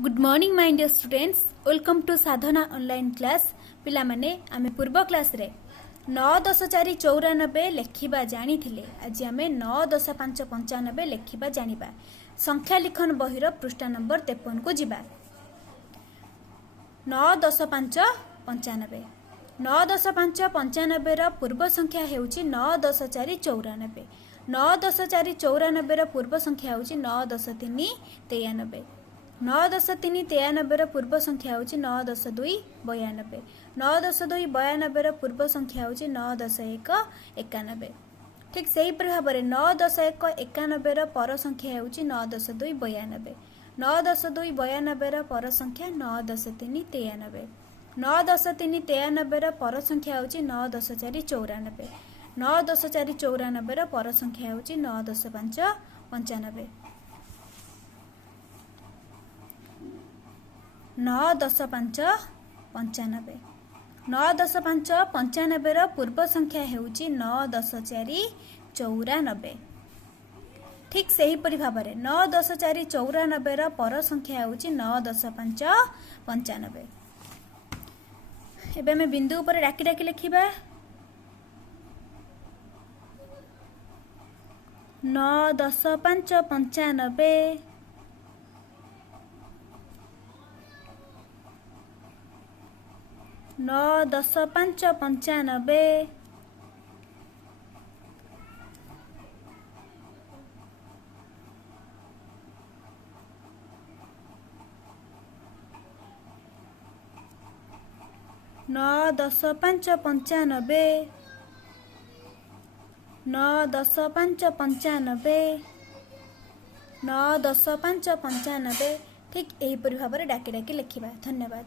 Good morning my dear students, welcome to Sadhna online class. पिला माने आमे पूर्व क्लास रे 9 10 4 94 लेखिबा जानी थिले। आज आमे 9 10 5 95 लेखिबा जानिबा। संख्या लिखन बहिर पृष्ठा नंबर 53 को जिबा। 9 10 5 95 9 10 5 95 रो पूर्व संख्या हेउची 9 10 4 94। 9 10 4 94 रो पूर्व संख्या हेउची 9 10 3 93। 9 10 3 93 रो पूर्व संख्या होची 9 10 2 92। 9 10 2 92 रो पूर्व संख्या होची 9 10 1 91। ठीक सही भाव में 9 10 1 91 रो पर संख्या होची 9 10 2 92। 9 10 2 92 रो पर संख्या 9 10 3 93। 9 10 3 93 रो पर संख्या होची 9 10 4 94। 9 10 4 94 रो पर संख्या होची 9 10 5 95। 9 10 5 95। 9 10 5 95 रो पूर्व संख्या हेउची 9 10 4 94। ठीक सही परि भाव में 9 10 4 94 रो पर संख्या हेउची 9 10 5 95। एबे में बिंदु ऊपर डाकी डाकी लिखिबा। 9 10 5 95। 9 10 5 95। 9 10 5 95। 9 10 5 95। 9 10 5 95। ठीक यही भाव में डाकी डाकी लिखिबा। धन्यवाद।